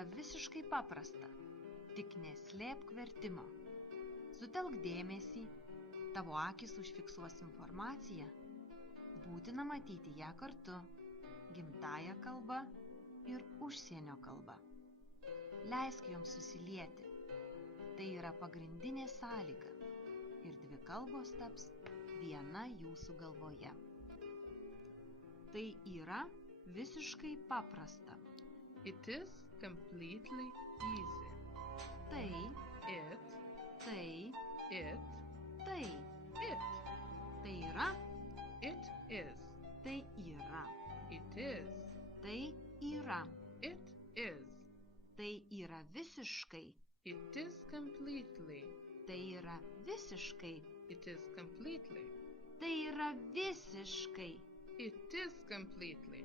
yra visiškai paprasta, tik neslėpk vertimo. Sutelk dėmesį, tavo akys užfiksuos informaciją, būtina matyti ją kartu, gimtąją kalbą ir užsienio kalbą. Leisk joms susilieti, tai yra pagrindinė sąlyga ir dvi kalbos taps viena jūsų galvoje. Tai yra visiškai paprasta. It is completely easy. Tai, It, tai, it, tai. it. Tai yra, It is. tai yra. It is. Tai yra. It is. Tai yra visiškai. It is completely. Tai yra visiškai. It is completely. Tai yra visiškai. It is completely.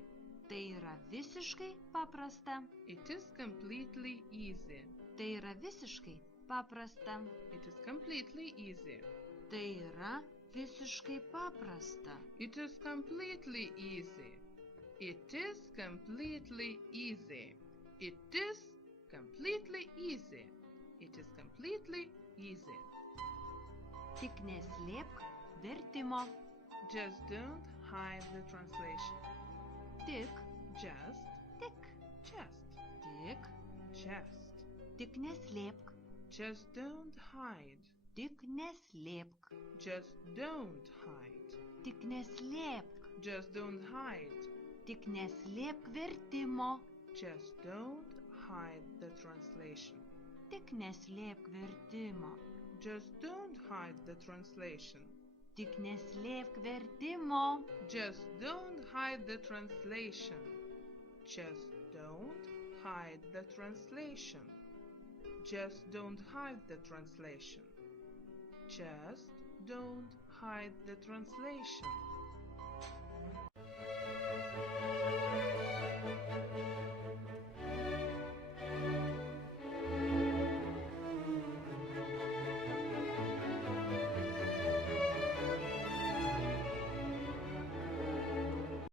Tai yra visiškai paprasta. It is completely easy. Tai yra visiškai paprasta. It is completely easy. Tai yra visiškai paprasta. It is completely easy. It is completely easy. It is completely easy. It is completely easy. Tik neslėpk vertimo. Just don't hide the translation. Tik, Just, tik, just, tik. just. Tik neslėpk. Just don't hide. Tik neslėpk. Just don't hide. Tik neslėpk. Just don't hide. Tik neslėpk vertimo. Just don't hide the translation. Tik neslėpk vertimo. Just don't hide the translation. Tik neslėpk vertimo. Just don't hide the translation. Just don't hide the translation. Just don't hide the translation. Just don't hide the translation.